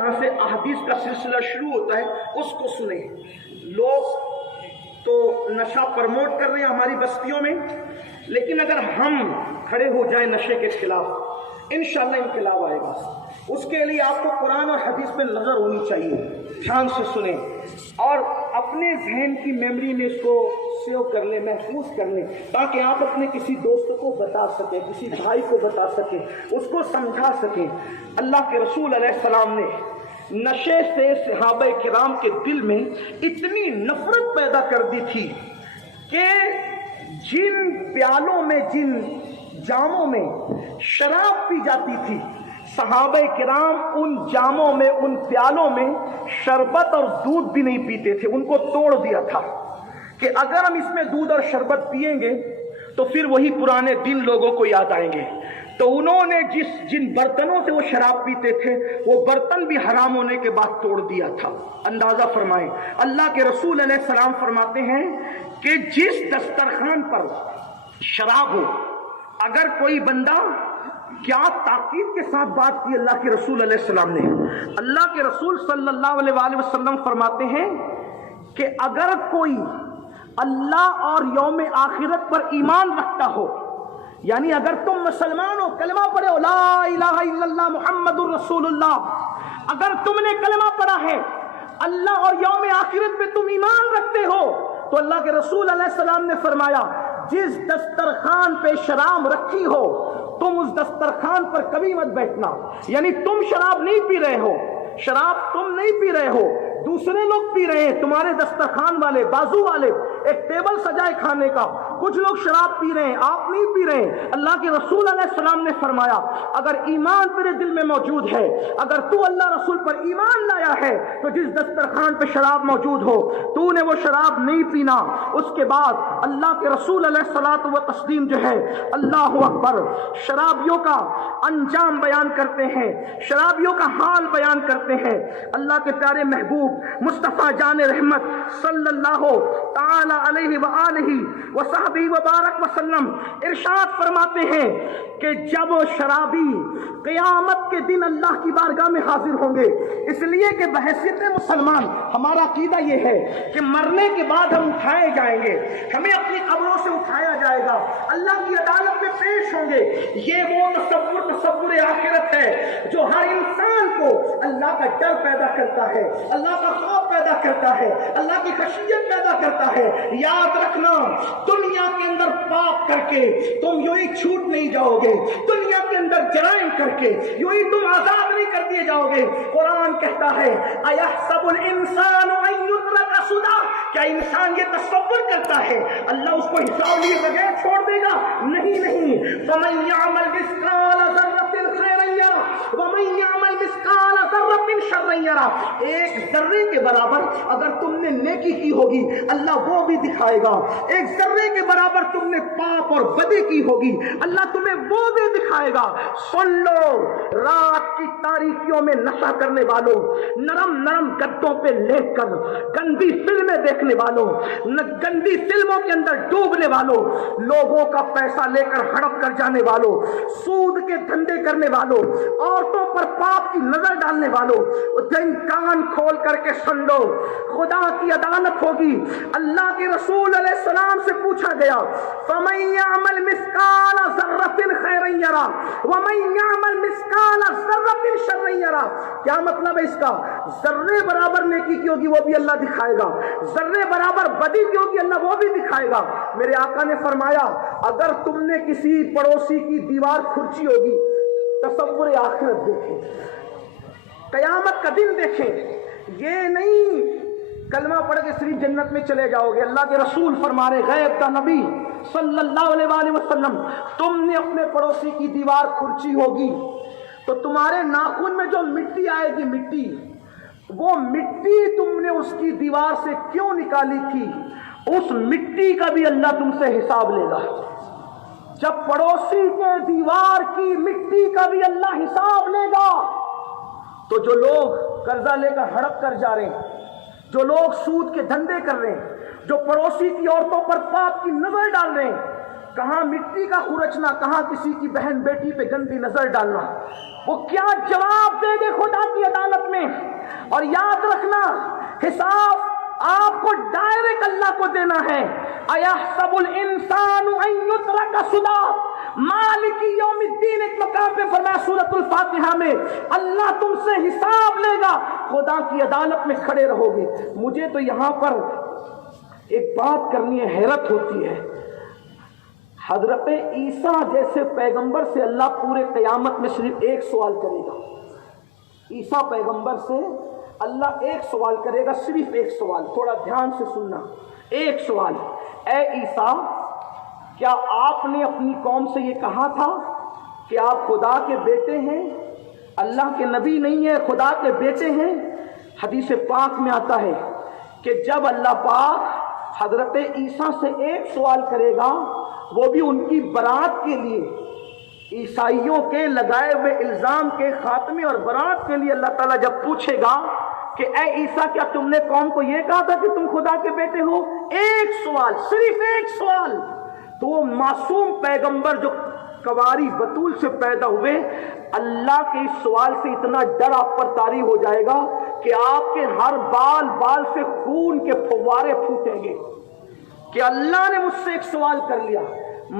یہاں سے احادیث کا سلسلہ شروع ہوتا ہے، اس کو سنیں۔ لوگ تو نشہ پرموٹ کر رہے ہیں ہماری بستیوں میں، لیکن اگر ہم کھڑے ہو جائیں نشے کے خلاف، انشاءاللہ انقلاب آئے گا۔ اس کے لیے آپ کو قرآن اور حدیث میں نظر ہونی چاہیے۔ دھیان سے سنیں اور اپنے ذہن کی میموری میں اس کو سیو کر لیں، محفوظ کر لیں، تاکہ آپ اپنے کسی دوست کو بتا سکیں، کسی بھائی کو بتا سکیں، اس کو سمجھا سکیں۔ اللہ کے رسول علیہ السلام نے نشے سے صحابہ کرام کے دل میں اتنی نفرت پیدا کر دی تھی کہ جن پیالوں میں، جن جاموں میں شراب پی جاتی تھی، صحابہ کرام ان جاموں میں، ان پیالوں میں شربت اور دودھ بھی نہیں پیتے تھے، ان کو توڑ دیا تھا کہ اگر ہم اس میں دودھ اور شربت پیئیں گے تو پھر وہی پرانے دن لوگوں کو یاد آئیں گے۔ تو انہوں نے جن برتنوں سے وہ شراب پیتے تھے، وہ برتن بھی حرام ہونے کے بعد توڑ دیا تھا۔ اندازہ فرمائیں، اللہ کے رسول علیہ السلام فرماتے ہیں کہ جس دسترخوان پر شراب ہو، اگر کوئی بندہ، کیا تاکید کے ساتھ بات کی اللہ کے رسول علیہ السلام نے، اللہ کے رسول صلی اللہ علیہ وآلہ وسلم فرماتے ہیں کہ اگر کوئی اللہ اور یوم آخرت پر ایمان رکھتا ہو، یعنی اگر تم مسلمان ہو، کلمہ پڑھے ہو، لا الہ الا اللہ محمد الرسول اللہ، اگر تم نے کلمہ پڑھا ہے، اللہ اور یوم آخرت پہ تم ایمان رکھتے ہو، تو اللہ کے رسول علیہ السلام نے فرمایا جس دسترخوان پہ شراب رکھی ہو، تم اس دسترخوان پر کبھی مت بیٹھنا۔ یعنی تم شراب نہیں پی رہے ہو، شراب تم نہیں پی رہے ہو، دوسرے لوگ پی رہے ہیں، تمہارے دسترخوان والے، بازو والے، ایک ٹیبل سجائے کھانے کا، کچھ لوگ شراب پی رہے ہیں، آپ نہیں پی رہے ہیں۔ اللہ کے رسول علیہ السلام نے فرمایا اگر ایمان تیرے دل میں موجود ہے، اگر تو اللہ رسول پر ایمان لایا ہے، تو جس دسترخوان پہ شراب موجود ہو، تو نے وہ شراب نہیں پینا۔ اس کے بعد اللہ کے رسول علیہ الصلوۃ والتسلیم جو ہے، اللہ اکبر، شرابیوں کا انجام بیان کرتے ہیں، شرابیوں کا حال بیان کرتے ہیں۔ اللہ کے پیارے محبوب مصطفیٰ جان رحمت صلی اللہ تعالی علیہ وآلہ وصحبہ وبارک وسلم ارشاد فرماتے ہیں کہ جب شرابی قیامت کے دن اللہ کی بارگاہ میں حاضر ہوں گے، اس لیے کہ بحیثیت مسلمان ہمارا عقیدہ یہ ہے کہ مرنے کے بعد ہم اٹھائے جائیں گے، ہمیں اپنی قبروں سے اٹھایا جائے گا، اللہ کی عدالت میں پیش ہوں گے۔ یہ وہ تصور آخرت ہے جو ہر انسان کو اللہ کا ڈر پیدا کرتا ہے، اللہ کا خوف پیدا کرتا ہے، اللہ کی خشیت پیدا کرتا ہے۔ یاد رکھنا، دنیا کے اندر پاپ کر کے تم یوں ہی چھوٹ نہیں جاؤ گے، دنیا کے اندر جرائم کر کے یوں ہی تم آزاد نہیں کر دیے جاؤ گے۔ قرآن کہتا ہے اَيَحْسَبُ الْإِنسَانُ أَن يُتْرَكَ سُدًى، کیا انسان یہ تصور کرتا ہے اللہ اس کو حساب لیے بغیر چھوڑ دے گا؟ نہیں۔ فَمَن يَعْمَلْ مِثْقَالَ ذَرَّةٍ خَيْرًا يَرَهُ وَمَن يَعْمَلْ مِثْقَالَ ذَرَّةٍ شَرًّا يَرَهُ۔ ایک ذرے کے برابر اگر تم نے نیکی کی ہوگی، اللہ وہ بھی دکھائے گا۔ ایک ذرے کے برابر تم نے پاپ اور بدی کی ہوگی، اللہ تمہیں وہ بھی دکھائے گا۔ سن لو، رات کی تاریکیوں میں نشہ کرنے والوں، نرم گدوں پہ لیٹ کر گندی فلمیں دیکھنے والوں، گندی فلموں کے اندر ڈوبنے والوں، لوگوں کا پیسہ لے کر ہڑپ کر جانے والوں، سود کے دھندے کرنے والوں، عورتوں پر پاپ کی نظر ڈالنے والوں، دن کان کھول کر کے سن لو، خدا کی عدالت ہوگی۔ اللہ کے رسول علیہ السلام سے پوچھا گیا فَمَن يَعْمَلْ مِثْقَالَ ذَرَّةٍ خَيْرًا يَرَهُ وَمَن يَعْمَلْ مِثْقَالَ ذَرَّةٍ شَرًّا يَرَهُ۔ کیا مطلب ہے اس کا؟ ذرے برابر نیکی کی ہوگی وہ بھی اللہ دکھائے گا، ذرے برابر بدی کی ہوگی اللہ وہ بھی دکھائے گا۔ میرے آقا نے فرمایا اگر تم نے کسی پڑوسی کی دیوار کھرچی ہوگی، تصور آخرت دیکھیں، قیامت کا دن دیکھیں، یہ نہیں کلمہ پڑھ کے صرف جنت میں چلے جاؤ گے۔ اللہ کے رسول فرما رہے، غیب کا نبی صلی اللہ علیہ وآلہ وسلم، تم نے اپنے پڑوسی کی دیوار کھرچی ہوگی تو تمہارے ناخن میں جو مٹی آئے گی، مٹی، وہ مٹی تم نے اس کی دیوار سے کیوں نکالی تھی، اس مٹی کا بھی اللہ تم سے حساب لے گا۔ جب پڑوسی کے دیوار کی مٹی کا بھی اللہ حساب لے گا، تو جو لوگ قرضہ لے کر ہڑپ کر جا رہے ہیں، جو لوگ سود کے دھندے کر رہے ہیں، جو پڑوسی کی عورتوں پر پاپ کی نظر ڈال رہے ہیں، کہاں مٹی کا خرچنا، کہاں کسی کی بہن بیٹی پہ گندی نظر ڈالنا، وہ کیا جواب دے گے خدا کی عدالت میں؟ اور یاد رکھنا حساب آپ کو ڈائریکٹ اللہ کو دینا ہے. اَيَحْسَبُ الْإِنسَانُ أَن يُتْرَكَ سُدًى. مالک یوم الدین ایک مقام پہ فرمایا سورۃ الفاتحہ میں اللہ تم سے حساب لے گا, خدا کی عدالت میں کھڑے رہو گے. مجھے تو یہاں پر ایک بات کرنی ہے, حیرت ہوتی ہے. حضرت عیسیٰ جیسے پیغمبر سے اللہ پورے قیامت میں صرف ایک سوال کرے گا. عیسیٰ پیغمبر سے اللہ ایک سوال کرے گا, صرف ایک سوال. تھوڑا دھیان سے سننا. ایک سوال, اے عیسیٰ کیا آپ نے اپنی قوم سے یہ کہا تھا کہ آپ خدا کے بیٹے ہیں؟ اللہ کے نبی نہیں ہے, خدا کے بیٹے ہیں. حدیث پاک میں آتا ہے کہ جب اللہ پاک حضرت عیسیٰ سے ایک سوال کرے گا, وہ بھی ان کی برات کے لیے, عیسائیوں کے لگائے ہوئے الزام کے خاتمے اور برات کے لیے, اللہ تعالیٰ جب پوچھے گا کہ اے عیسیٰ کیا تم نے قوم کو یہ کہا تھا کہ تم خدا کے بیٹے ہو؟ ایک سوال, صرف ایک سوال. تو وہ معصوم پیغمبر جو کواری بطول سے پیدا ہوئے, اللہ کے اس سوال سے اتنا ڈر آپ پر طاری ہو جائے گا کہ آپ کے ہر بال بال سے خون کے فوارے پھوٹیں گے کہ اللہ نے مجھ سے ایک سوال کر لیا.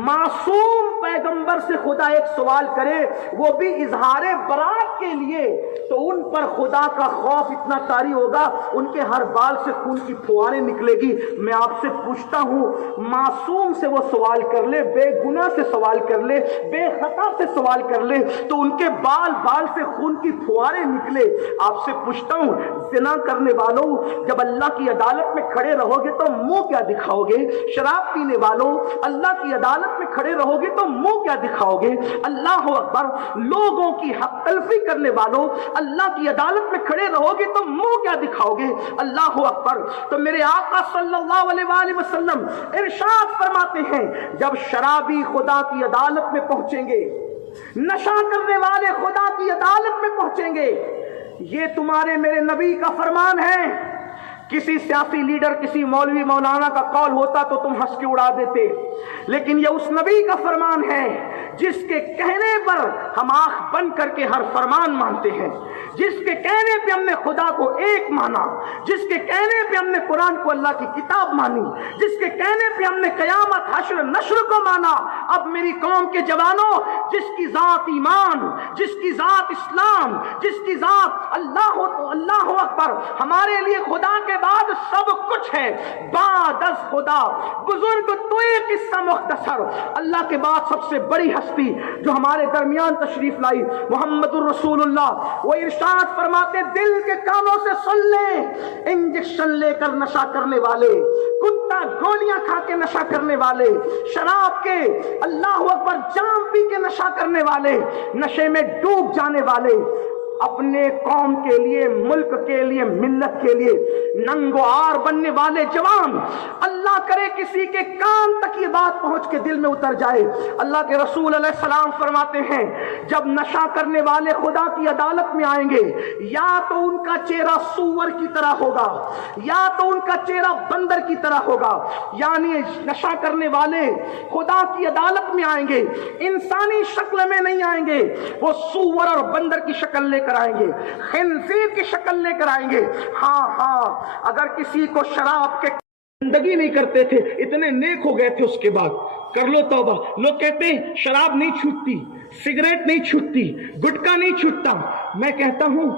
معصوم پیغمبر سے خدا ایک سوال کرے, وہ بھی اظہار برات کے لیے, تو ان پر خدا کا خوف اتنا طاری ہوگا, ان کے ہر بال سے خون کی فواریں نکلے گی. میں آپ سے پوچھتا ہوں, معصوم سے وہ سوال کر لے, بے گناہ سے سوال کر لے, بے خطا سے سوال کر لے, تو ان کے بال بال سے خون کی فواریں نکلے. آپ سے پوچھتا ہوں, زنا کرنے والوں جب اللہ کی عدالت میں کھڑے رہو گے تو منہ کیا دکھاؤ گے؟ شراب پینے والوں اللہ کی عدالت میں کھڑے رہو گے تو منہ کیا دکھاؤ گے؟ اللہ اکبر. لوگوں کی حق تلفی کرنے والوں اللہ کی عدالت میں کھڑے رہو گے تو منہ کیا دکھاؤ گے؟ اللہ اکبر. تو میرے آقا صلی اللہ علیہ وآلہ وسلم ارشاد فرماتے ہیں, جب شرابی خدا کی عدالت میں پہنچیں گے, نشہ کرنے والے خدا کی عدالت میں پہنچیں گے, یہ تمہارے میرے نبی کا فرمان ہے. کسی سیاسی لیڈر, کسی مولوی مولانا کا قول ہوتا تو تم ہنس کے اڑا دیتے, لیکن یہ اس نبی کا فرمان ہے جس کے کہنے پر ہم آنکھ بند کر کے ہر فرمان مانتے ہیں, جس کے کہنے پہ ہم نے خدا کو ایک مانا, جس کے کہنے پہ ہم نے قرآن کو اللہ کی کتاب مانی, جس کے کہنے پہ ہم نے قیامت حشر نشر کو مانا. اب میری قوم کے جوانوں, جس کی ذات ایمان, جس کی ذات اسلام, جس کی ذات اللہ اکبر, ہمارے لیے خدا کے بعد سب کچھ ہے. بعد از خدا بزرگ تو ایک قصہ مختصر, اللہ کے بعد سب سے بڑی ہستی جو ہمارے درمیان تشریف لائی محمد الرسول اللہ, وہ ارشاد فرماتے دل کے کانوں سے سن لیں, انجیکشن لے کر نشہ کرنے والے, کتا گولیاں کھا کے نشہ کرنے والے, شراب کے اللہ اکبر جام پی کے نشہ کرنے والے, نشے میں ڈوب جانے والے, اپنے قوم کے لیے, ملک کے لیے, ملت کے لیے ننگو آر بننے والے جوان, اللہ کرے کسی کے کان تک یہ بات پہنچ کے دل میں اتر جائے. اللہ کے رسول علیہ السلام فرماتے ہیں جب نشہ کرنے والے خدا کی عدالت میں آئیں گے, یا تو ان کا چہرہ سور کی طرح ہوگا, یا تو ان کا چہرہ بندر کی طرح ہوگا. یعنی نشہ کرنے والے خدا کی عدالت میں آئیں گے, انسانی شکل میں نہیں آئیں گے, وہ سور اور بندر کی شکل لے کر آئیں گے, خنزیر کی شکل لے کر آئیں گے. ہاں, اگر کسی کو شراب کے زندگی نہیں کرتے تھے, اتنے نیک ہو گئے تھے, اس کے بعد کر لو توبہ. لوگ کہتے ہیں شراب نہیں چھوٹتی, سگریٹ نہیں چھوٹتی, گٹکا نہیں چھوٹتا. میں کہتا ہوں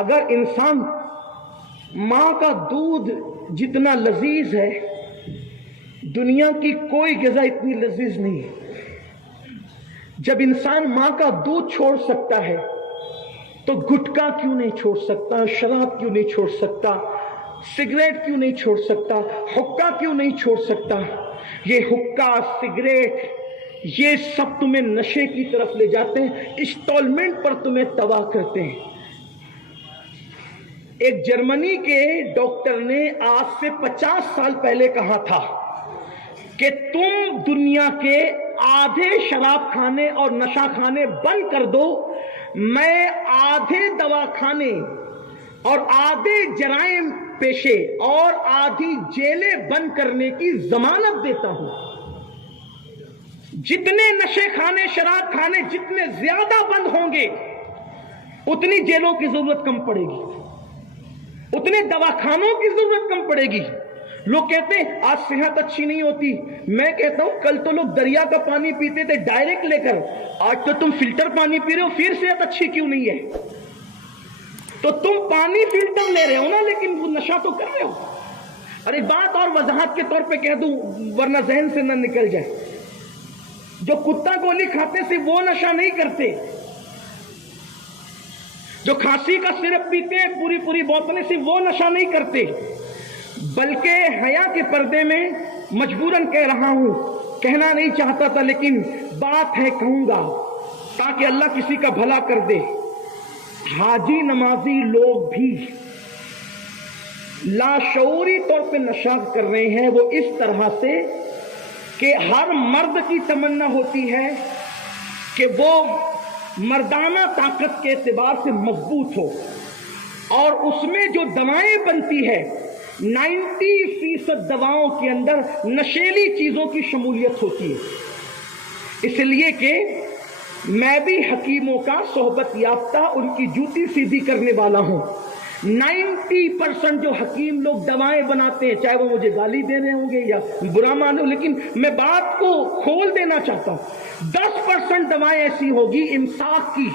اگر انسان ماں کا دودھ جتنا لذیذ ہے, دنیا کی کوئی غذا اتنی لذیذ نہیں ہے. جب انسان ماں کا دودھ چھوڑ سکتا ہے تو گٹکا کیوں نہیں چھوڑ سکتا, شراب کیوں نہیں چھوڑ سکتا, سگریٹ کیوں نہیں چھوڑ سکتا, حقہ کیوں نہیں چھوڑ سکتا. یہ حقہ, سگریٹ, یہ سب تمہیں نشے کی طرف لے جاتے ہیں, انسٹالمنٹ پر تمہیں تباہ کرتے ہیں. ایک جرمنی کے ڈاکٹر نے آج سے 50 سال پہلے کہا تھا کہ تم دنیا کے آدھے شراب کھانے اور نشہ کھانے بند کر دو, میں آدھے دوا کھانے اور آدھے جرائم پیشے اور آدھی جیلیں بند کرنے کی ضمانت دیتا ہوں. جتنے نشے کھانے, شراب کھانے جتنے زیادہ بند ہوں گے, اتنی جیلوں کی ضرورت کم پڑے گی. اتنے دواخانوں کی ضرورت کم پڑے گی. لوگ کہتے ہیں آج صحت اچھی نہیں ہوتی. میں کہتا ہوں کل تو لوگ دریا کا پانی پیتے تھے ڈائریکٹ لے کر, آج تو تم فلٹر پانی پی رہے ہو, پھر صحت اچھی کیوں نہیں ہے؟ تو تم پانی فلٹر لے رہے ہو نا, لیکن وہ نشہ تو کر رہے ہو. اور ایک بات اور وضاحت کے طور پہ کہہ دوں ورنہ ذہن سے نہ نکل جائے, جو کتا گولی کھاتے سے وہ نشہ نہیں کرتے, جو کھانسی کا سرپ پیتے ہیں پوری پوری بوتلیں سے وہ نشہ نہیں کرتے, بلکہ حیا کے پردے میں مجبوراً کہہ رہا ہوں, کہنا نہیں چاہتا تھا لیکن بات ہے کہوں گا تاکہ اللہ کسی کا بھلا کر دے. حاجی نمازی لوگ بھی لاشعوری طور پہ نشہ کر رہے ہیں, وہ اس طرح سے کہ ہر مرد کی تمنا ہوتی ہے کہ وہ مردانہ طاقت کے اعتبار سے مضبوط ہو, اور اس میں جو دوائیں بنتی ہے 90% دواؤں کے اندر نشیلی چیزوں کی شمولیت ہوتی ہے. اس لیے کہ میں بھی حکیموں کا صحبت یافتہ ان کی جوتی سیدھی کرنے والا ہوں. 90% جو حکیم لوگ دوائیں بناتے ہیں, چاہے وہ مجھے گالی دے رہے ہوں گے یا برا مانو, لیکن میں بات کو کھول دینا چاہتا ہوں. 10% دوائیں ایسی ہوگی امساک کی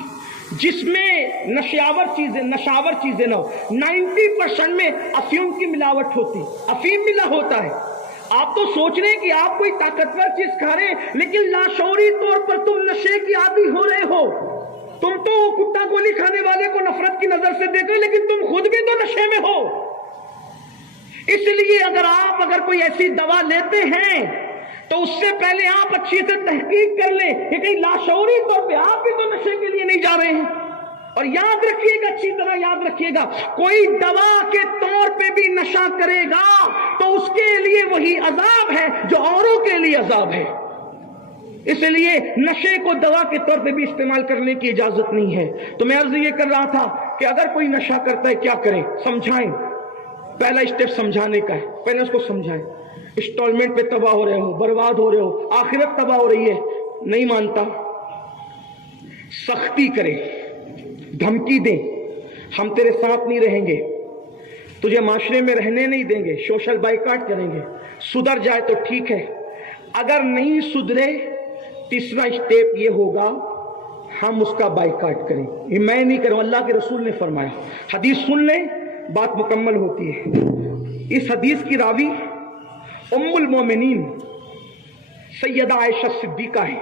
جس میں نشاور چیزیں نہ ہو. 90% میں افیون کی ملاوٹ ہوتی, افیم ملا ہوتا ہے. آپ تو سوچ رہے ہیں کہ آپ کوئی طاقتور چیز کھا رہے ہیں, لیکن لاشعوری طور پر تم نشے کی عادی ہو رہے ہو. تم تو کتا گولی کھانے والے کو نفرت کی نظر سے دیکھ رہے, لیکن تم خود بھی تو نشے میں ہو. اس لیے اگر کوئی ایسی دوا لیتے ہیں تو اس سے پہلے آپ اچھی سے تحقیق کر لیں کہ کہیں لاشعوری طور پہ آپ بھی تو نشے کے لیے نہیں جا رہے ہیں. اور یاد رکھیے گا, اچھی طرح یاد رکھیے گا, کوئی دوا کے طور پہ بھی نشہ کرے گا تو اس کے لیے وہی عذاب ہے جو اوروں کے لیے عذاب ہے. اس لیے نشے کو دوا کے طور پہ بھی استعمال کرنے کی اجازت نہیں ہے. تو میں عرض یہ کر رہا تھا کہ اگر کوئی نشہ کرتا ہے کیا کریں, سمجھائیں. پہلا اسٹیپ سمجھانے کا ہے, پہلے اس کو سمجھائیں. انسٹالمنٹ پہ تباہ ہو رہے ہو, برباد ہو رہے ہو, آخرت تباہ ہو رہی ہے, نہیں مانتا, سختی کرے, دھمکی دیں, ہم تیرے ساتھ نہیں رہیں گے, تجھے معاشرے میں رہنے نہیں دیں گے, سوشل بائیکاٹ کریں گے. سدھر جائے تو ٹھیک ہے, اگر نہیں سدھرے تیسرا اسٹیپ یہ ہوگا ہم اس کا بائیکاٹ کریں. یہ میں نہیں کروں, اللہ کے رسول نے فرمایا. حدیث سن لیں, بات مکمل ہوتی ہے. اس حدیث کی راوی ام المومنین سیدہ عائشہ صدیقہ ہے.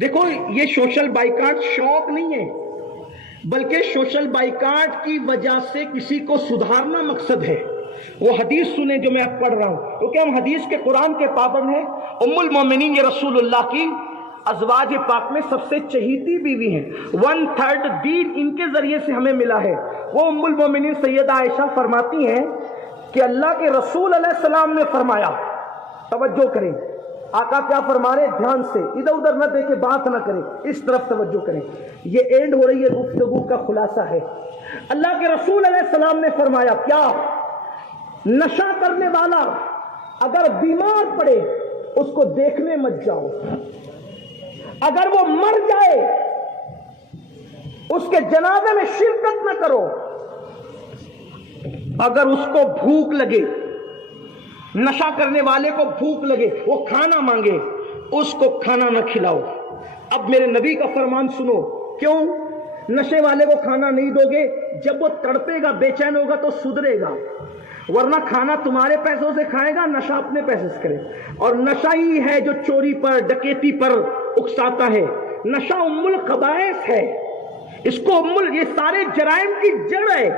دیکھو یہ سوشل بائیکاٹ شوق نہیں ہے, بلکہ سوشل بائیکاٹ کی وجہ سے کسی کو سدھارنا مقصد ہے. وہ حدیث سنیں جو میں اب پڑھ رہا ہوں, کیونکہ ہم حدیث کے قرآن کے پابند ہیں. ام المومنین یہ رسول اللہ کی ازواج پاک میں سب سے چہیتی بیوی ہیں. 1/3 دین ان کے ذریعے سے ہمیں ملا ہے. وہ ام المومنین سیدہ عائشہ فرماتی ہیں کہ اللہ کے رسول علیہ السلام نے فرمایا, توجہ کریں, آقا کیا فرما رہے, دھیان سے, ادھر ادھر نہ دیکھیں, بات نہ کریں, اس طرف توجہ کریں. یہ اینڈ ہو رہی ہے گفتگو کا خلاصہ ہے. اللہ کے رسول علیہ السلام نے فرمایا کیا, نشہ کرنے والا اگر بیمار پڑے اس کو دیکھنے مت جاؤ, اگر وہ مر جائے اس کے جنازے میں شرکت نہ کرو, اگر اس کو بھوک لگے, نشہ کرنے والے کو بھوک لگے, وہ کھانا مانگے, اس کو کھانا نہ کھلاؤ. اب میرے نبی کا فرمان سنو, کیوں نشے والے کو کھانا نہیں دو گے؟ جب وہ تڑپے گا, بے چین ہوگا تو سدھرے گا, ورنہ کھانا تمہارے پیسوں سے کھائے گا, نشہ اپنے پیسے سے کرے. اور نشہ ہی ہے جو چوری پر, ڈکیتی پر اکساتا ہے. نشہ ام الخبائث ہے, اس کو یہ سارے جرائم کی جڑ ہے.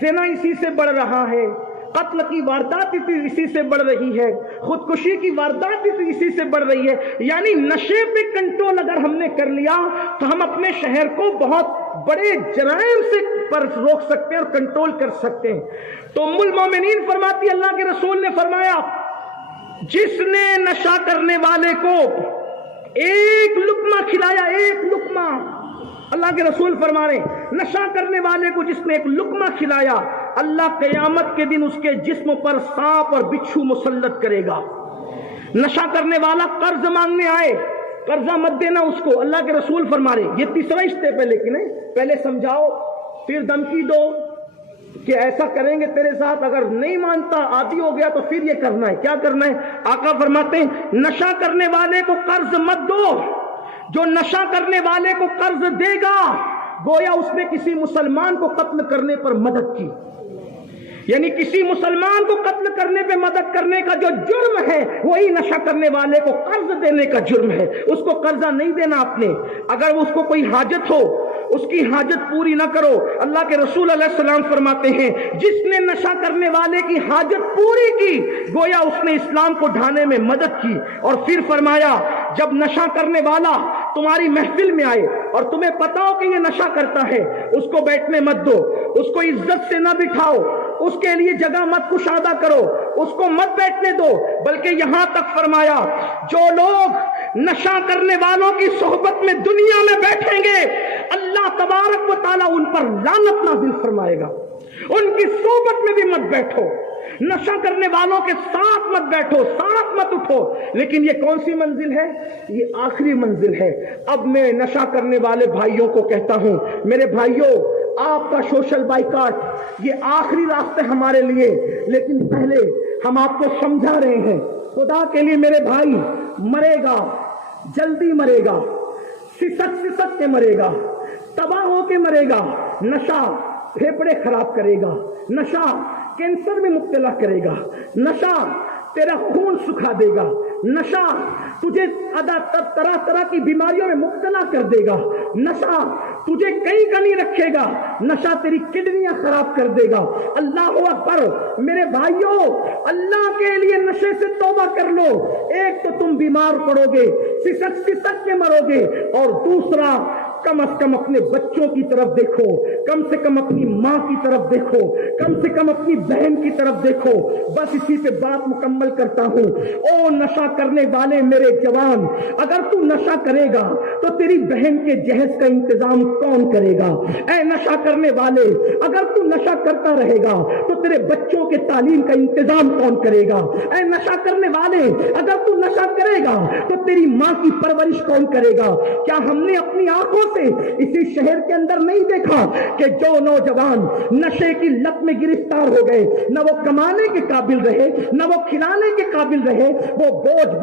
زنا اسی سے بڑھ رہا ہے, قتل کی واردات اسی سے بڑھ رہی ہے, خودکشی کی واردات اسی سے بڑھ رہی ہے. یعنی نشے پہ کنٹرول اگر ہم نے کر لیا تو ہم اپنے شہر کو بہت بڑے جرائم سے پر روک سکتے ہیں اور کنٹرول کر سکتے ہیں. تو ام المومنین فرماتی, اللہ کے رسول نے فرمایا جس نے نشہ کرنے والے کو ایک لقمہ کھلایا, ایک لقمہ, اللہ کے رسول فرما رہے ہیں نشہ کرنے والے کو جس نے ایک لقمہ کھلایا, اللہ قیامت کے دن اس کے جسم پر سانپ اور بچھو مسلط کرے گا. نشہ کرنے والا قرض مانگنے آئے, قرضہ مت دینا اس کو, اللہ کے رسول فرما رہے. یہ تیسرا اسٹیپ ہے, لیکن پہلے سمجھاؤ, پھر دھمکی دو, کہ ایسا کریں گے تیرے ساتھ، اگر نہیں مانتا عادی ہو گیا تو پھر یہ کرنا ہے. کیا کرنا ہے؟ آقا فرماتے ہیں نشہ کرنے والے کو قرض مت دو. جو نشہ کرنے والے کو قرض دے گا گویا اس نے کسی مسلمان کو قتل کرنے پر مدد کی. یعنی کسی مسلمان کو قتل کرنے پہ مدد کرنے کا جو جرم ہے وہی نشہ کرنے والے کو قرض دینے کا جرم ہے. اس کو قرضہ نہیں دینا آپ نے. اگر اس کو کوئی حاجت ہو اس کی حاجت پوری نہ کرو. اللہ کے رسول علیہ السلام فرماتے ہیں جس نے نشہ کرنے والے کی حاجت پوری کی گویا اس نے اسلام کو ڈھانے میں مدد کی. اور پھر فرمایا جب نشہ کرنے والا تمہاری محفل میں آئے اور تمہیں پتا ہو کہ یہ نشہ کرتا ہے اس کو بیٹھنے مت دو, اس کو عزت سے نہ بٹھاؤ, اس کے لیے جگہ مت کشادہ کرو, اس کو مت بیٹھنے دو. بلکہ یہاں تک فرمایا جو لوگ نشہ کرنے والوں کی صحبت میں دنیا میں بیٹھیں گے اللہ تبارک و تعالیٰ ان پر لعنت نازل فرمائے گا. ان کی صحبت میں بھی مت بیٹھو, نشہ کرنے والوں کے ساتھ مت بیٹھو, ساتھ مت اٹھو. لیکن یہ کون سی منزل ہے؟ یہ آخری منزل ہے. اب میں نشہ کرنے والے بھائیوں کو کہتا ہوں میرے بھائیوں آپ کا سوشل بائیکاٹ یہ آخری راستے ہمارے لیے, لیکن پہلے ہم آپ کو سمجھا رہے ہیں خدا کے لیے میرے بھائی مرے گا, جلدی مرے گا, سسک کے مرے گا, تباہ ہو کے مرے گا. نشہ پھیپڑے خراب کرے گا, نشہ کینسر میں مبتلا کرے گا, نشہ تیرا خون سکھا دے گا, نشہ تجھے طرح طرح کی بیماریوں میں مبتلا کر دے گا, نشہ تجھے کہیں کا نہیں رکھے گا, نشہ تیری کڈنیاں خراب کر دے گا. اللہ اکبر میرے بھائیوں, اللہ کے لیے نشے سے توبہ کر لو. ایک تو تم بیمار پڑو گے, سسک کے مرو گے, اور دوسرا کم از کم اپنے بچوں کی طرف دیکھو, کم سے کم اپنی ماں کی طرف دیکھو, کم سے کم اپنی بہن کی طرف دیکھو. بس اسی پہ بات مکمل کرتا ہوں. او نشہ کرنے والے میرے جوان, اگر تو نشہ کرے گا تو تیری بہن کے جہیز کا انتظام کون کرے گا؟ اے نشہ کرنے والے اگر تو نشہ کرتا رہے گا تو تیرے بچوں کے تعلیم کا انتظام کون کرے گا؟ اے نشہ کرنے والے اگر تو نشہ کرے گا تو تیری ماں کی پرورش کون کرے گا؟ کیا ہم نے اپنی آنکھوں سے اسی شہر کے اندر نہیں دیکھا کہ جو نوجوان نشے کی لت میں گرفتار ہو گئے نہ وہ کمانے کے قابل رہے نہ وہ کھلانے کے قابل رہے, وہ بوجھ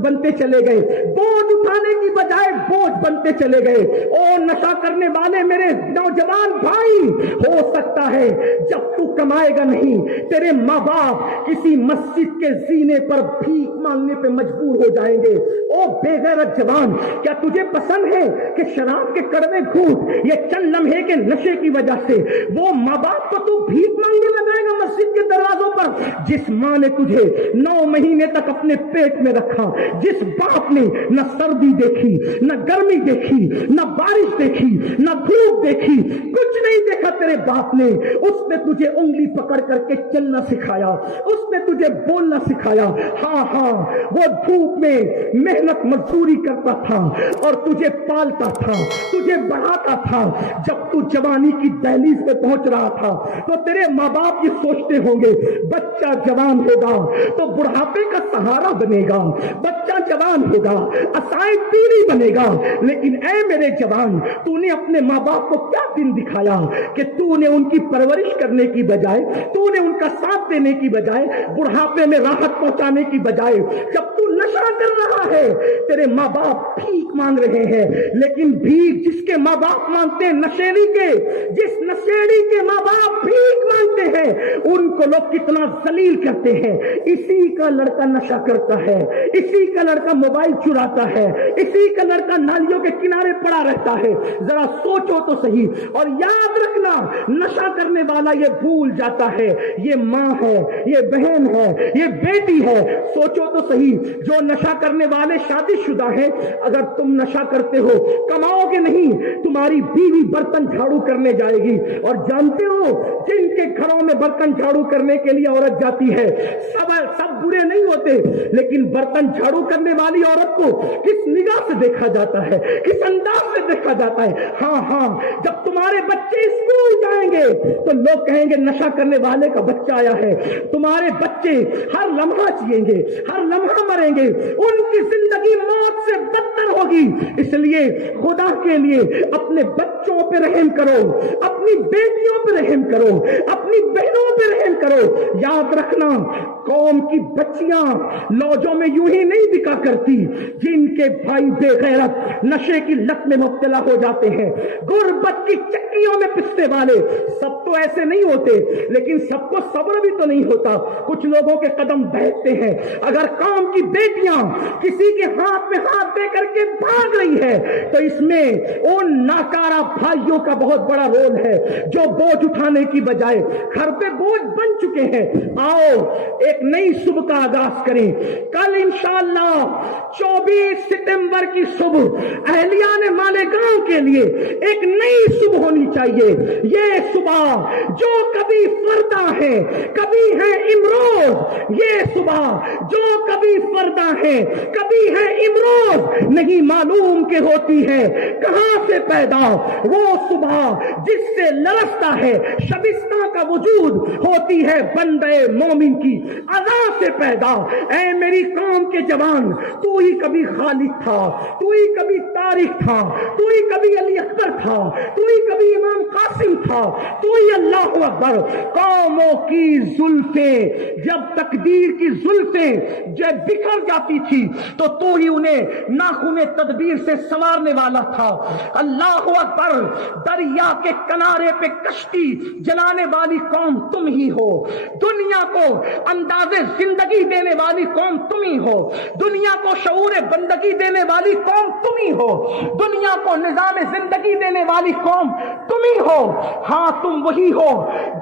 بنتے چلے گئے, بوجھ اٹھانے کی بجائے بوجھ بنتے چلے گئے. اور نشہ کرنے والے میرے نوجوان بھائی, ہو سکتا ہے جب تو کمائے گا نہیں تیرے ماں باپ کسی مسجد کے زینے پر بھیک مانگنے پہ مجبور ہو جائیں گے. او بے غیرت جوان, کیا تجھے پسند ہے کہ شراب کے کڑوے گھونٹ یہ چند لمحے کے نشے کی وجہ سے وہ ماں باپ کو تو بھیک مانگنے لگائے گا مسجد کے دروازوں پر؟ جس ماں نے تجھے 9 مہینے تک اپنے پیٹ میں رکھا, جس باپ نے نہ سردی دیکھی نہ گرمی دیکھی نہ بارش دیکھی نہ دھوپ دیکھی, کچھ نہیں دیکھا تیرے باپ نے, اس نے تجھے انگلی پکڑ کر کے چلنا سکھایا, اس نے تجھے بولنا سکھایا. ہاں وہ دھوپ میں محنت مزدوری کرتا تھا اور تجھے پالتا تھا, تجھے بڑھاتا تھا. جب تو جوانی کی دہلیز پہ پہنچ رہا تھا تو تیرے ماں باپ یہ سوچتے ہوں گے بچہ جوان ہوگا تو بڑھاپے کا سہارا بنے گا, بچہ جوان ہوگا اسائے پیری بنے گا. لیکن اے میرے جوان, تو نے اپنے ماں باپ کو کیا دن دکھایا کہ تو نے ان کی پرورش کرنے کی بجائے, تو نے ان کا ساتھ دینے کی بجائے, بڑھاپے میں راحت پہنچانے کی بجائے, جب تو نشہ کر رہا ہے تیرے ماں باپ بھیک مانگ رہے ہیں. لیکن بھیک جس کے ماں باپ مانگتے ہیں نشیڑی کے, جس نشیڑی کے ماں باپ بھیک مانگتے ہیں ان کو لوگ کتنا ذلیل کرتے ہیں. اسی کا لڑکا نشہ کرتا ہے, اسی کا لڑکا موبائل چراتا ہے, اسی کا لڑکا نالیوں کے کنارے پڑا رہتا ہے. ذرا سوچو تو صحیح. اور یاد رکھنا نشہ کرنے والا یہ بھول جاتا ہے یہ ماں ہے, یہ بہن ہے, یہ بیٹی ہے. سوچو تو صحیح, جو نشہ کرنے والے شادی شدہ ہیں, اگر تم نشہ کرتے ہو کماؤ گے نہیں, تمہاری بیوی برتن جھاڑو کرنے جائے گی. اور جانتے ہو جن کے گھروں میں برتن جھاڑو کرنے کے لیے عورت جاتی ہے سب برے نہیں ہوتے, لیکن برتن جھاڑو کرنے والی عورت کو کس نگاہ سے دیکھا جاتا ہے, کس انداز سے دیکھا جاتا ہے. ہاں جب تمہارے بچے اسکول جائیں گے تو لوگ کہیں گے نشہ کرنے والے کا بچہ آیا ہے. تمہارے بچے ہر لمحہ جیئیں گے, ہر لمحہ مریں گے, ان کی زندگی موت سے بدتر ہوگی. اس لیے خدا کے لیے اپنے بچوں پہ رحم کرو, اپنی بیٹیوں پہ رحم کرو, اپنی پہ رحم کرو. یاد رکھنا قوم کی بچیاں لوجوں میں یوں ہی نہیں بکا کرتی. جن کے بھائی بے غیرت نشے کی لت میں مبتلا ہو جاتے ہیں, غربت کی چکیوں میں پستے والے, سب تو ایسے نہیں ہوتے, لیکن سب کو صبر بھی تو نہیں ہوتا. کچھ لوگوں کے قدم بہتے ہیں. اگر قوم کی بیٹیاں کسی کے ہاتھ میں ہاتھ دے کر کے بھاگ رہی ہے تو اس میں ان ناکارہ بھائیوں کا بہت بڑا رول ہے جو بوجھ اٹھانے کی بجائے گھر پہ بوجھ بن چکے ہیں. آؤ ایک نئی صبح کا آغاز کریں. کل انشاءاللہ 24 ستمبر کی صبح اہلیان مالیگاؤں کے لیے ایک نئی صبح ہونی چاہیے. یہ صبح جو کبھی فردا ہے کبھی ہے امروز, یہ صبح جو کبھی فردا ہے کبھی ہے امروز, نہیں معلوم کہ ہوتی ہے کہاں سے پیدا. وہ صبح جس سے لرزتا ہے شبستہ کا وجود ہوتی ہے بندے مومن کی اذا سے پیدا. اے میری قوم کے جوان, تو ہی کبھی خالد تھا, تو ہی کبھی طارق تھا, تو ہی کبھی علی اکبر تھا, تو ہی کبھی امام قاسم تھا, تو ہی اللہ اکبر. قوموں کی زلفیں جب تقدیر کی زلفیں جب بکھر جاتی تھی تو ہی انہیں ناخن تدبیر سے سنوارنے والا تھا. اللہ اکبر. دریا کے کنارے پہ کشتی جلانے والی قوم تم ہی ہو. دنیا کو انداز زندگی دینے والی قوم تم ہی ہو. دنیا کو شعور بندگی دینے والی قوم تم ہی ہو. دنیا کو نظام زندگی دینے والی قوم تم ہی ہو. ہاں تم وہی ہو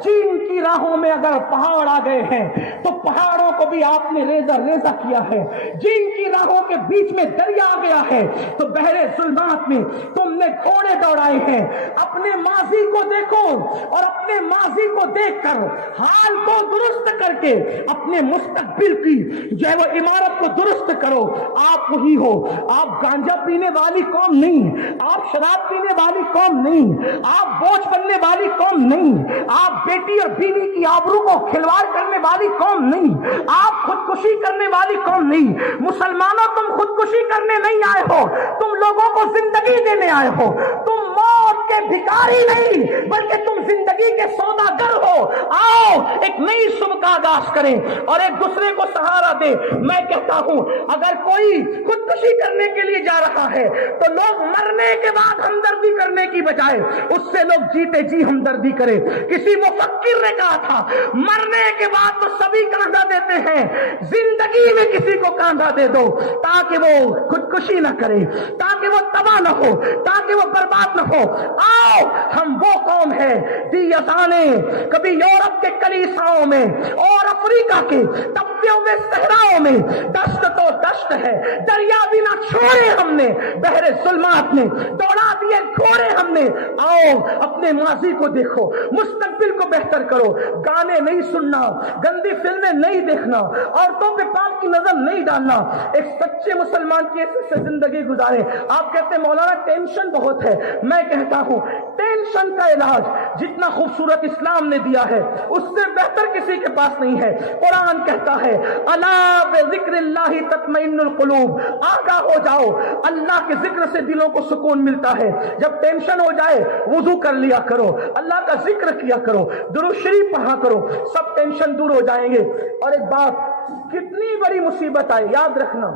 جن کی راہوں میں اگر پہاڑ آ گئے ہیں تو پہاڑوں کو بھی آپ نے ریزہ ریزہ کیا ہے. جن کی راہوں کے بیچ میں دریا آ گیا ہے تو بحر ظلمات میں تم نے گھوڑے دوڑائے ہیں. اپنے ماضی کو دیکھو اور اپنے ماضی کو دیکھ کر حال کو درست کر کے اپنے مستقبل کی جو ہے وہ عمارت کو درست کرو. آپ وہی ہو. آپ گانجا پینے والی قوم نہیں, آپ شراب پینے والی قوم نہیں, آپ بوجھ بننے والی قوم نہیں, آپ بیٹی اور بیوی کی آبرو کو کھلواڑ کرنے والی قوم نہیں, آپ خودکشی کرنے والی قوم نہیں. مسلمانوں تم خودکشی کرنے نہیں آئے ہو, تم لوگوں کو زندگی دینے آئے ہو. تم موت کے بھکاری نہیں بلکہ تم زندگی کے سوداگر ہو. آؤ ایک نئی صبح کا آغاز کریں اور ایک دوسرے کو سہارا دیں. میں کہتا ہوں اگر کوئی خودکشی کرنے کے لیے جا رہا ہے تو لوگ مرنے کے بعد ہمدردی کرنے کی بجائے اس سے لوگ جیتے جی ہمدردی کریں. کسی مفکر نے کہا تھا مرنے کے بعد تو سبھی کاندھا دیتے ہیں, زندگی میں کسی کو کاندھا دے دو تاکہ وہ خودکشی نہ کرے, تاکہ وہ تباہ نہ ہو, تاکہ وہ برباد نہ ہو. آؤ ہم وہ قوم ہے دیتانے کبھی یورپ کے کلیساؤں میں اور افریقہ کے تپتے ہوئے صحراؤں میں دشت تو دشت ہے, دریا بھی نہ چھوڑے ہم نے, بحر ظلمات میں دوڑا دیے گھوڑے ہم نے. آؤ اپنے ماضی کو دیکھو, مستقبل کو بہتر کرو. گانے نہیں سننا, گندی فلمیں نہیں دیکھنا, عورتوں پہ پاک کی نظر نہیں ڈالنا. ایک سچے مسلمان کی ایسے زندگی گزارے. آپ کہتے ہیں مولانا ٹینشن بہت ہے. میں کہتا ہوں ٹینشن کا علاج جتنا خوبصورت اسلام نے دیا ہے اس سے بہتر کسی کے پاس نہیں ہے. قرآن کہتا ہے الا بذکر اللہ تطمئن القلوب, آگاہ ہو جاؤ, اللہ کے ذکر سے دلوں کو سکون ملتا ہے. جب ٹینشن ہو جائے وضو کر لیا کرو, اللہ کا ذکر کیا کرو, درود شریف پڑھا کرو, سب ٹینشن دور ہو جائیں گے. اور ایک بات, کتنی بڑی مصیبت آئے, یاد رکھنا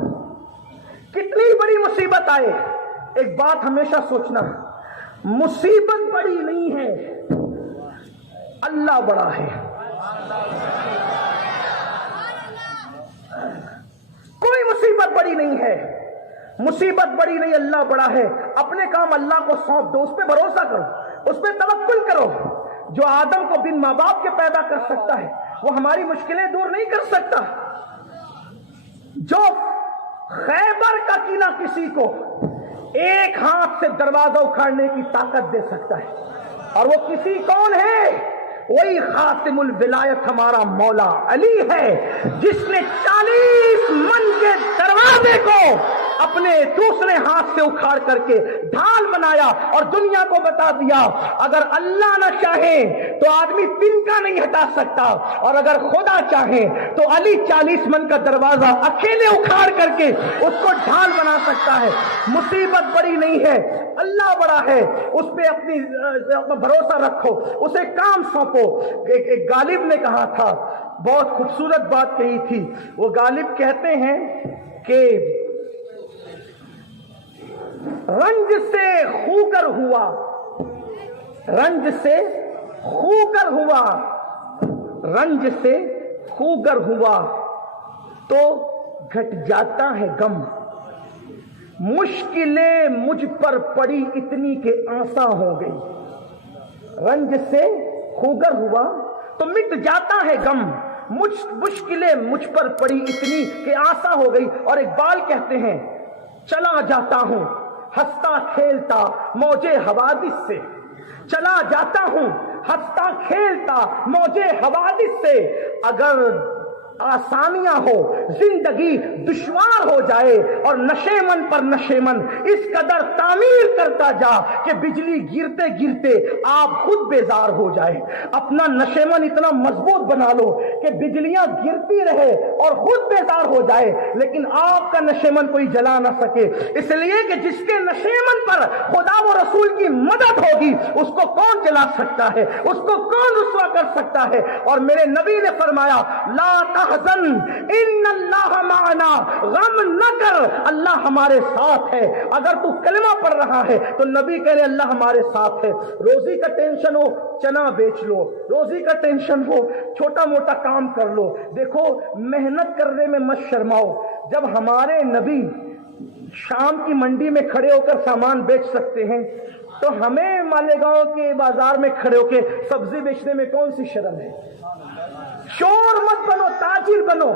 کتنی بڑی مصیبت آئے, ایک بات ہمیشہ سوچنا, مصیبت بڑی نہیں ہے, اللہ بڑا ہے. کوئی مصیبت بڑی نہیں ہے, مصیبت بڑی نہیں, اللہ بڑا ہے. اپنے کام اللہ کو سونپ دو, اس پہ بھروسہ کرو, اس پہ توکل کرو. جو آدم کو بن ماں باپ کے پیدا کر سکتا ہے وہ ہماری مشکلیں دور نہیں کر سکتا. جو خیبر کا قلعہ کسی کو ایک ہاتھ سے دروازہ اکھاڑنے کی طاقت دے سکتا ہے اور وہ کسی کون ہے؟ وہی خاتم الولایت ہمارا مولا علی ہے جس نے 40 من کے دروازے کو اپنے دوسرے ہاتھ سے اکھاڑ کر کے ڈھال بنایا اور دنیا کو بتا دیا اگر اللہ نہ چاہے تو آدمی تن کا نہیں ہٹا سکتا، اور اگر خدا چاہے تو علی 40 من کا دروازہ اکیلے اکھاڑ کر کے اس کو ڈھال بنا سکتا ہے۔ مصیبت بڑی نہیں ہے، اللہ بڑا ہے، اس پہ اپنا بھروسہ رکھو، اسے کام سونپو۔ ایک غالب نے کہا تھا، بہت خوبصورت بات کہی تھی۔ وہ غالب کہتے ہیں کہ رنج سے خوگر ہوا، رنج سے خوگر ہوا، رنج سے خوگر ہوا تو گھٹ جاتا ہے غم، مشکلیں مجھ پر پڑی اتنی کہ آساں ہو گئی۔ رنج سے خوگر ہوا تو مٹ جاتا ہے غم، مشکلیں مجھ پر پڑی اتنی کہ آساں ہو گئی۔ اور اقبال کہتے ہیں، چلا جاتا ہوں ہنستا کھیلتا موجے حوادث سے، چلا جاتا ہوں ہنستا کھیلتا موجے حوادث سے، اگر آسانیاں ہو زندگی دشوار ہو جائے، اور نشے من پر نشے من اس قدر تعمیر کرتا جا کہ بجلی گرتے گرتے آپ خود بیزار ہو جائے۔ اپنا نشے من اتنا مضبوط بنا لو کہ بجلیاں گرتی رہے اور خود بیزار ہو جائے، لیکن آپ کا نشے من کوئی جلا نہ سکے، اس لیے کہ جس کے نشے من پر خدا و رسول کی مدد ہوگی اس کو کون جلا سکتا ہے، اس کو کون رسوا کر سکتا ہے۔ اور میرے نبی نے فرمایا، لا تحزن ان اللہ معنا، غم نہ کر، اللہ ہمارے ساتھ ہے۔ اگر تو کلمہ پڑھ رہا ہے تو نبی کہہ رہے اللہ ہمارے ساتھ ہے۔ روزی کا ٹینشن ہو چنا بیچ لو، روزی کا ٹینشن ہو چھوٹا موٹا کام کر لو، دیکھو محنت کرنے میں مت شرماؤ۔ جب ہمارے نبی شام کی منڈی میں کھڑے ہو کر سامان بیچ سکتے ہیں تو ہمیں مالیگاؤں کے بازار میں کھڑے ہو کے سبزی بیچنے میں کون سی شرم ہے؟ چور مت بنو، تاجر بنو،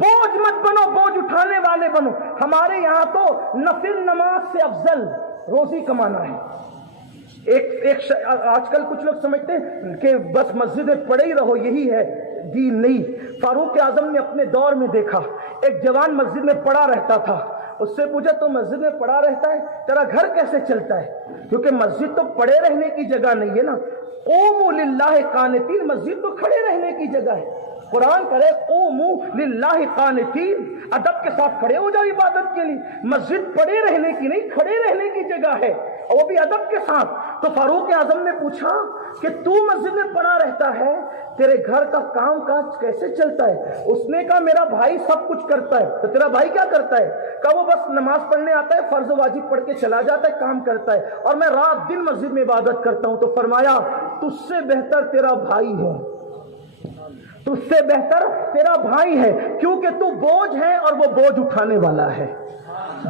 بوجھ مت بنو، بوجھ اٹھانے والے بنو۔ ہمارے یہاں تو نفل نماز سے افضل روزی کمانا ہے۔ آج کل کچھ لوگ سمجھتے ہیں کہ بس مسجد میں پڑے ہی رہو یہی ہے دین، نہیں۔ فاروق اعظم نے اپنے دور میں دیکھا، ایک جوان مسجد میں پڑا رہتا تھا، اس سے پوچھا تو مسجد میں پڑا رہتا ہے، تیرا گھر کیسے چلتا ہے؟ کیونکہ مسجد تو پڑے رہنے کی جگہ نہیں ہے نا، قوموا للہ قانتین، مسجد تو کھڑے رہنے کی جگہ ہے۔ قرآن کرے قوموا للہ قانتین، ادب کے ساتھ کھڑے ہو جاؤ عبادت کے لیے۔ مسجد پڑے رہنے کی نہیں، کھڑے رہنے کی جگہ ہے، اور وہ بھی ادب کے ساتھ۔ تو فاروق اعظم نے پوچھا کہ تو مسجد میں پڑا رہتا ہے، تیرے گھر کا کام کاج کیسے چلتا ہے؟ اس نے کہا میرا بھائی سب کچھ کرتا ہے۔ تو تیرا بھائی کیا کرتا ہے؟ کہا وہ بس نماز پڑھنے آتا ہے، فرض و واجب پڑھ کے چلا جاتا ہے، کام کرتا ہے، اور میں رات دن مسجد میں عبادت کرتا ہوں۔ تو فرمایا تجھ سے بہتر تیرا بھائی ہے، تجھ سے بہتر تیرا بھائی ہے، کیونکہ تو بوجھ ہے اور وہ بوجھ اٹھانے والا ہے۔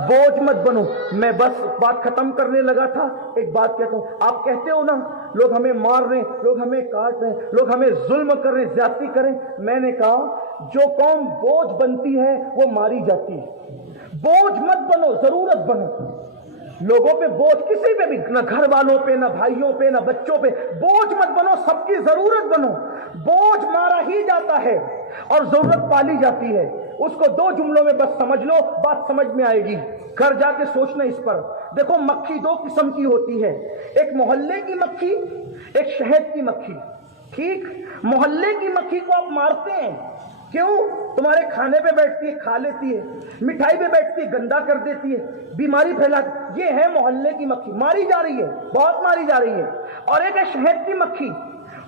بوجھ مت بنو۔ میں بس بات ختم کرنے لگا تھا، ایک بات کہتا ہوں، آپ کہتے ہو نا لوگ ہمیں مار رہے ہیں، لوگ ہمیں کاٹ رہے ہیں، لوگ ہمیں ظلم کر رہے ہیں، زیادتی کریں۔ میں نے کہا جو قوم بوجھ بنتی ہے وہ ماری جاتی ہے۔ بوجھ مت بنو، ضرورت بنو۔ لوگوں پہ بوجھ کسی پہ بھی، نہ گھر والوں پہ، نہ بھائیوں پہ، نہ بچوں پہ، بوجھ مت بنو، سب کی ضرورت بنو۔ بوجھ مارا ہی جاتا ہے اور ضرورت پالی جاتی ہے۔ اس کو دو جملوں میں بس سمجھ لو، بات سمجھ میں آئے گی، گھر جا کے سوچنا اس پر۔ دیکھو مکھی دو قسم کی ہوتی ہے، ایک محلے کی مکھی، ایک شہد کی مکھی۔ ٹھیک، محلے کی مکھی کو آپ مارتے ہیں، کیوں؟ تمہارے کھانے پہ بیٹھتی ہے، کھا لیتی ہے، مٹھائی پہ بیٹھتی ہے، گندا کر دیتی ہے، بیماری پھیلاتی، یہ ہے محلے کی مکھی، ماری جا رہی ہے، بہت ماری جا رہی ہے۔ اور ایک ہے شہد کی مکھی،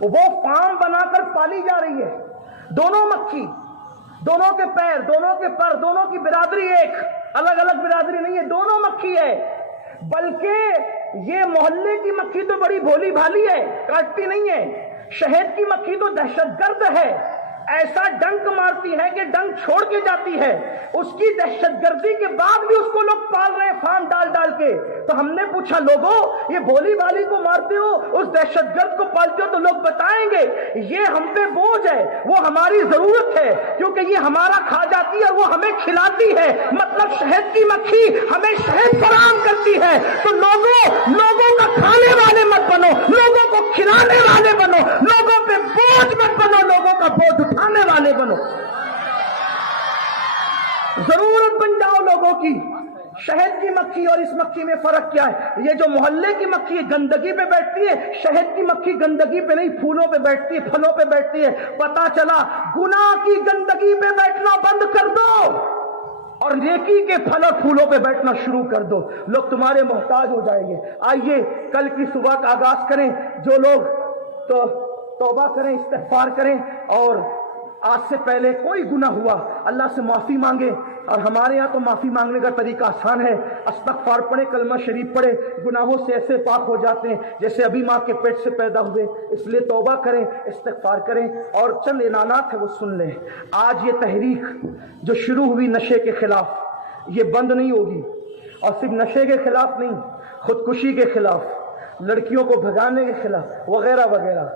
وہ فارم بنا کر پالی جا رہی ہے۔ دونوں مکھی، دونوں کے پیر، دونوں کے پر، دونوں کی برادری ایک، الگ الگ برادری نہیں ہے، دونوں مکھی ہے۔ بلکہ یہ محلے کی مکھی تو بڑی بھولی بھالی ہے، کاٹتی نہیں ہے۔ شہد کی مکھی تو دہشت گرد ہے، ایسا ڈنک مارتی ہے کہ ڈنک چھوڑ کے جاتی ہے۔ اس کی دہشت گردی کے بعد بھی اس کو لوگ پال رہے ہیں فارم ڈال ڈال کے۔ تو ہم نے پوچھا لوگوں یہ بھولی بھالی کو مارتے ہو، اس دہشت گرد کو پالتے ہو؟ تو لوگ بتائیں گے یہ ہم پہ بوجھ ہے، وہ ہماری ضرورت ہے، کیونکہ یہ ہمارا کھا جاتی ہے، وہ ہمیں کھلاتی ہے۔ مطلب شہد کی مکھی ہمیں شہد فراہم کرتی ہے۔ تو لوگوں کا کھانے والے مت بنو، لوگوں کو کھلانے والے بنو، لوگوں پہ بوجھ مت بنو، لوگوں کا بوجھ اٹھانے والے بنو۔ ضرورت بن جاؤ لوگوں کی، شہد کی مکھی اور اس مکھی میں فرق کیا ہے؟ یہ جو محلے کی مکھی گندگی پہ بیٹھتی ہے، شہد کی مکھی گندگی پہ نہیں، پھولوں پہ بیٹھتی ہے، پھلوں پہ بیٹھتی ہے۔ پتا چلا گناہ کی گندگی پہ بیٹھنا بند کر دو اور نیکی کے پھل اور پھولوں پہ بیٹھنا شروع کر دو، لوگ تمہارے محتاج ہو جائیں گے۔ آئیے کل کی صبح کا آغاز کریں، جو لوگ تو توبہ کریں، استغفار کریں، اور آج سے پہلے کوئی گناہ ہوا اللہ سے معافی مانگے۔ اور ہمارے یہاں تو معافی مانگنے کا طریقہ آسان ہے، استغفار پڑھے، کلمہ شریف پڑھے، گناہوں سے ایسے پاک ہو جاتے ہیں جیسے ابھی ماں کے پیٹ سے پیدا ہوئے۔ اس لیے توبہ کریں، استغفار کریں، اور چند اعلانات ہیں وہ سن لیں۔ آج یہ تحریک جو شروع ہوئی نشے کے خلاف، یہ بند نہیں ہوگی، اور صرف نشے کے خلاف نہیں، خودکشی کے خلاف، لڑکیوں کو بھگانے کے خلاف، وغیرہ وغیرہ۔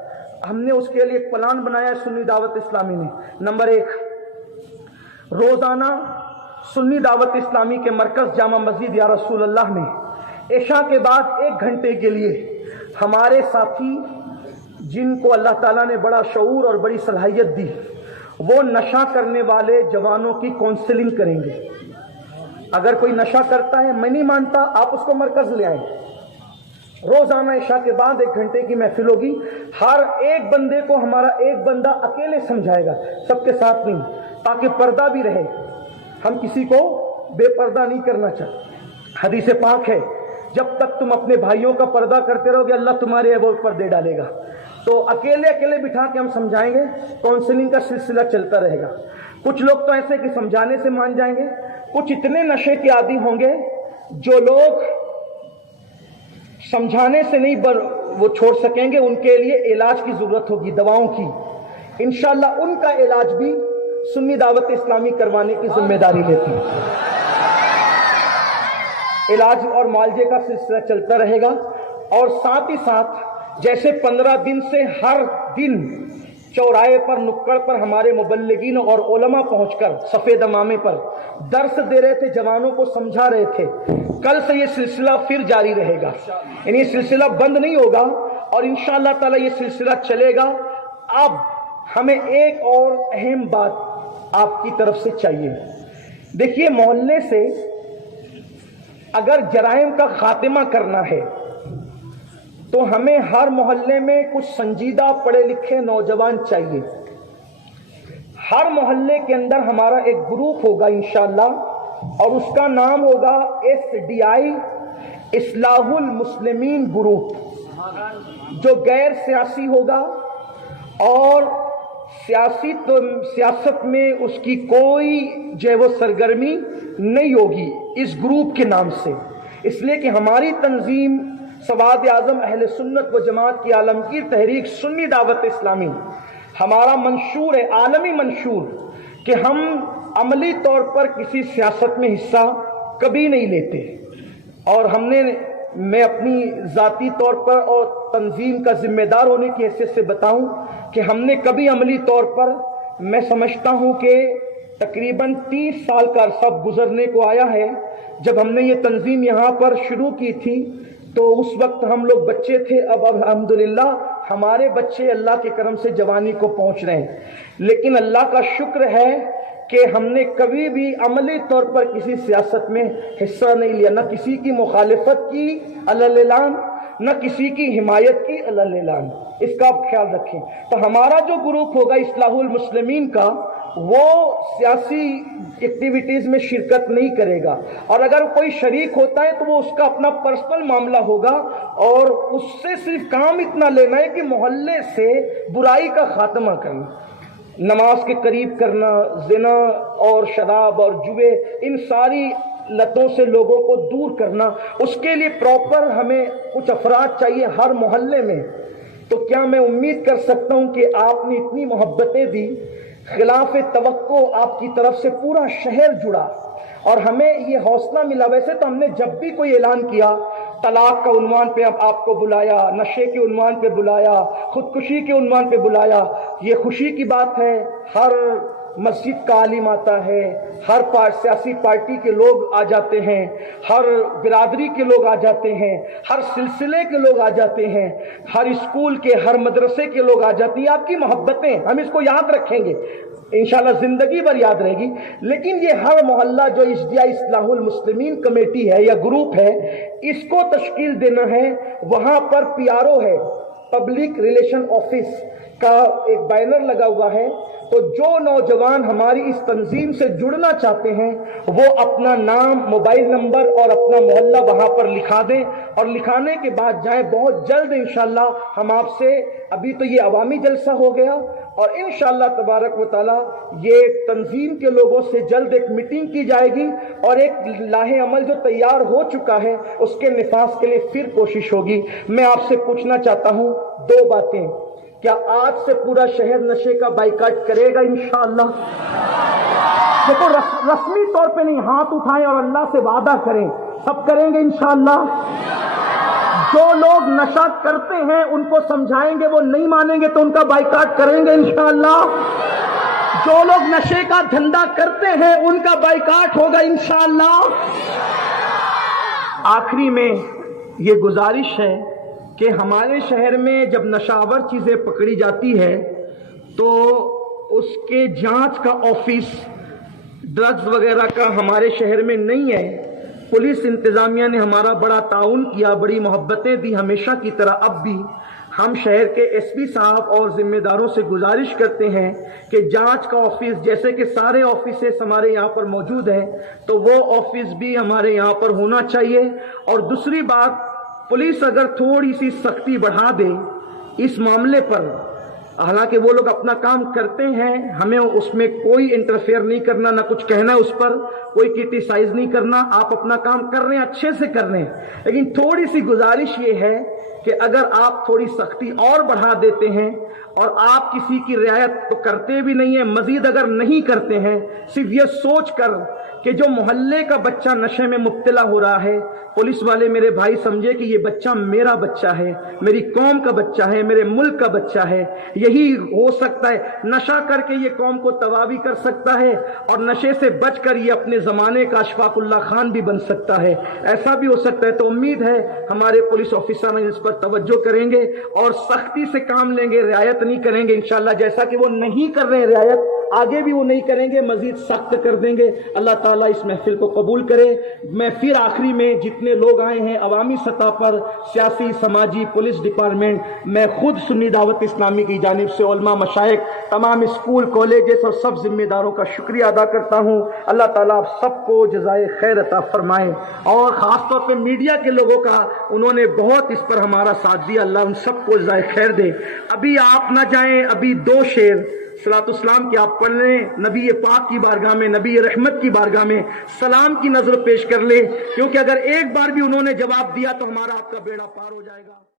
ہم نے اس کے لیے ایک پلان بنایا ہے سنی دعوت اسلامی نے۔ نمبر 1، روزانہ سنی دعوت اسلامی کے مرکز جامع مسجد یا رسول اللہ میں عشاء کے بعد 1 گھنٹے کے لیے ہمارے ساتھی جن کو اللہ تعالیٰ نے بڑا شعور اور بڑی صلاحیت دی، وہ نشہ کرنے والے جوانوں کی کونسلنگ کریں گے۔ اگر کوئی نشہ کرتا ہے، میں نہیں مانتا، آپ اس کو مرکز لے آئیں۔ روزانہ عشاء کے بعد 1 گھنٹے کی محفل ہوگی۔ ہر ایک بندے کو ہمارا ایک بندہ اکیلے سمجھائے گا، سب کے ساتھ نہیں، تاکہ پردہ بھی رہے۔ ہم کسی کو بے پردہ نہیں کرنا چاہتے۔ حدیث پاک ہے، جب تک تم اپنے بھائیوں کا پردہ کرتے رہو گے، اللہ تمہارے وہ پردے ڈالے گا۔ تو اکیلے بٹھا کے ہم سمجھائیں گے، کاؤنسلنگ کا سلسلہ چلتا رہے گا۔ کچھ لوگ تو ایسے کہ سمجھانے سے مان جائیں گے، کچھ اتنے نشے کے عادی ہوں گے جو لوگ سمجھانے سے نہیں وہ چھوڑ سکیں گے، ان کے لیے علاج کی ضرورت ہوگی، دواؤں کی۔ انشاءاللہ ان کا علاج بھی سنی دعوت اسلامی کروانے کی ذمہ داری لیتی ہے۔ علاج اور معالجے کا سلسلہ چلتا رہے گا، اور ساتھ ہی ساتھ جیسے 15 دن سے ہر دن چوراہے پر، نکڑ پر ہمارے مبلغین اور علماء پہنچ کر سفید امامے پر درس دے رہے تھے، جوانوں کو سمجھا رہے تھے، کل سے یہ سلسلہ پھر جاری رہے گا۔ یعنی یہ سلسلہ بند نہیں ہوگا، اور انشاءاللہ تعالی یہ سلسلہ چلے گا۔ اب ہمیں ایک اور اہم بات آپ کی طرف سے چاہیے۔ دیکھیے، محلے سے اگر جرائم کا خاتمہ کرنا ہے تو ہمیں ہر محلے میں کچھ سنجیدہ پڑھے لکھے نوجوان چاہیے۔ ہر محلے کے اندر ہمارا ایک گروپ ہوگا انشاءاللہ، اور اس کا نام ہوگا SDI، اصلاح المسلمین گروپ، جو غیر سیاسی ہوگا، اور سیاست میں اس کی کوئی جو ہے وہ سرگرمی نہیں ہوگی اس گروپ کے نام سے۔ اس لیے کہ ہماری تنظیم سواد اعظم اہل سنت و جماعت کی عالمگیر تحریک سنی دعوت اسلامی، ہمارا منشور ہے، عالمی منشور، کہ ہم عملی طور پر کسی سیاست میں حصہ کبھی نہیں لیتے۔ اور میں اپنی ذاتی طور پر اور تنظیم کا ذمہ دار ہونے کی حیثیت سے بتاؤں کہ ہم نے کبھی عملی طور پر، میں سمجھتا ہوں کہ تقریباً 30 سال کا عرصہ گزرنے کو آیا ہے۔ جب ہم نے یہ تنظیم یہاں پر شروع کی تھی تو اس وقت ہم لوگ بچے تھے، اب الحمدللہ ہمارے بچے اللہ کے کرم سے جوانی کو پہنچ رہے ہیں۔ لیکن اللہ کا شکر ہے کہ ہم نے کبھی بھی عملی طور پر کسی سیاست میں حصہ نہیں لیا، نہ کسی کی مخالفت کی علی الاعلان، نہ کسی کی حمایت کی علی الاعلان۔ اس کا آپ خیال رکھیں۔ تو ہمارا جو گروپ ہوگا اصلاح المسلمین کا، وہ سیاسی ایکٹیویٹیز میں شرکت نہیں کرے گا، اور اگر کوئی شریک ہوتا ہے تو وہ اس کا اپنا پرسنل معاملہ ہوگا، اور اس سے صرف کام اتنا لینا ہے کہ محلے سے برائی کا خاتمہ کرنا، نماز کے قریب کرنا، زنا اور شراب اور جوئے، ان ساری لتوں سے لوگوں کو دور کرنا۔ اس کے لیے پراپر ہمیں کچھ افراد چاہیے ہر محلے میں۔ تو کیا میں امید کر سکتا ہوں کہ آپ نے اتنی محبتیں دی، خلاف توقع آپ کی طرف سے پورا شہر جڑا، اور ہمیں یہ حوصلہ ملا۔ ویسے تو ہم نے جب بھی کوئی اعلان کیا، طلاق کا عنوان پہ آپ کو بلایا، نشے کے عنوان پہ بلایا، خودکشی کے عنوان پہ بلایا، یہ خوشی کی بات ہے۔ ہر مسجد کا عالم آتا ہے، ہر سیاسی پارٹی کے لوگ آ جاتے ہیں، ہر برادری کے لوگ آ جاتے ہیں، ہر سلسلے کے لوگ آ جاتے ہیں، ہر اسکول کے، ہر مدرسے کے لوگ آ جاتے ہیں. آپ کی محبتیں ہم اس کو یاد رکھیں گے انشاءاللہ، زندگی بھر یاد رہے گی. لیکن یہ ہر محلہ جو اشجاع اصلاح المسلمین کمیٹی ہے یا گروپ ہے، اس کو تشکیل دینا ہے. وہاں پر PRO ہے، پبلک ریلیشن آفس کا ایک بینر لگا ہوا ہے. تو جو نوجوان ہماری اس تنظیم سے جڑنا چاہتے ہیں وہ اپنا نام، موبائل نمبر اور اپنا محلہ وہاں پر لکھا دیں، اور لکھانے کے بعد جائیں. بہت جلد انشاءاللہ ہم آپ سے، ابھی تو یہ عوامی جلسہ ہو گیا، اور انشاءاللہ تبارک و تعالی یہ تنظیم کے لوگوں سے جلد ایک میٹنگ کی جائے گی، اور ایک لاہ عمل جو تیار ہو چکا ہے اس کے نفاذ کے لیے پھر کوشش ہوگی. میں آپ سے پوچھنا چاہتا ہوں 2 باتیں. کیا آج سے پورا شہر نشے کا بائیکاٹ کرے گا انشاءاللہ؟ دیکھو رسمی طور پہ نہیں، ہاتھ اٹھائیں اور اللہ سے وعدہ کریں، سب کریں گے انشاءاللہ. جو لوگ نشہ کرتے ہیں ان کو سمجھائیں گے، وہ نہیں مانیں گے تو ان کا بائیکاٹ کریں گے انشاءاللہ. جو لوگ نشے کا دھندا کرتے ہیں ان کا بائیکاٹ ہوگا انشاءاللہ. آخری میں یہ گزارش ہے کہ ہمارے شہر میں جب نشاور چیزیں پکڑی جاتی ہے تو اس کے جانچ کا آفس ڈرگز وغیرہ کا ہمارے شہر میں نہیں ہے. پولیس انتظامیہ نے ہمارا بڑا تعاون کیا، بڑی محبتیں دی ہمیشہ کی طرح. اب بھی ہم شہر کے SP صاحب اور ذمہ داروں سے گزارش کرتے ہیں کہ جانچ کا آفس، جیسے کہ سارے آفیسز ہمارے یہاں پر موجود ہیں، تو وہ آفس بھی ہمارے یہاں پر ہونا چاہیے. اور دوسری بات، پولیس اگر تھوڑی سی سختی بڑھا دے اس معاملے پر، حالانکہ وہ لوگ اپنا کام کرتے ہیں، ہمیں اس میں کوئی انٹرفیئر نہیں کرنا، نہ کچھ کہنا اس پر، کوئی کرٹیسائز نہیں کرنا. آپ اپنا کام کر رہے ہیں، اچھے سے کر رہے ہیں، لیکن تھوڑی سی گزارش یہ ہے کہ اگر آپ تھوڑی سختی اور بڑھا دیتے ہیں، اور آپ کسی کی رعایت تو کرتے بھی نہیں ہیں، مزید اگر نہیں کرتے ہیں، صرف یہ سوچ کر کہ جو محلے کا بچہ نشے میں مبتلا ہو رہا ہے، پولیس والے میرے بھائی سمجھے کہ یہ بچہ میرا بچہ ہے، میری قوم کا بچہ ہے، میرے ملک کا بچہ ہے. یہی ہو سکتا ہے، نشہ کر کے یہ قوم کو تباہ بھی کر سکتا ہے، اور نشے سے بچ کر یہ اپنے زمانے کا اشفاق اللہ خان بھی بن سکتا ہے. ایسا بھی ہو سکتا ہے. تو امید ہے ہمارے پولیس آفیسر اس پر توجہ کریں گے اور سختی سے کام لیں گے، رعایت نہیں کریں گے انشاءاللہ. جیسا کہ وہ نہیں کر رہے ہیں رعایت، آگے بھی وہ نہیں کریں گے، مزید سخت کر دیں گے. اللہ تعالیٰ اس محفل کو قبول کرے. میں پھر آخری میں جتنے لوگ آئے ہیں عوامی سطح پر، سیاسی، سماجی، پولیس ڈپارٹمنٹ، میں خود سنی دعوت اسلامی کی جانب سے علماء، مشائخ، تمام اسکول، کالجز اور سب ذمہ داروں کا شکریہ ادا کرتا ہوں. اللہ تعالیٰ آپ سب کو جزائے خیر عطا فرمائے، اور خاص طور پہ میڈیا کے لوگوں کا، انہوں نے بہت اس پر ہمارا ساتھ دیا. اللہ ان سب کو جزائے خیر دے. ابھی آپ نہ جائیں، ابھی 2 شعر صلاۃ السلام کی آپ پڑھ لیں، نبی پاک کی بارگاہ میں، نبی رحمت کی بارگاہ میں سلام کی نظر پیش کر لیں، کیونکہ اگر ایک بار بھی انہوں نے جواب دیا تو ہمارا آپ کا بیڑا پار ہو جائے گا.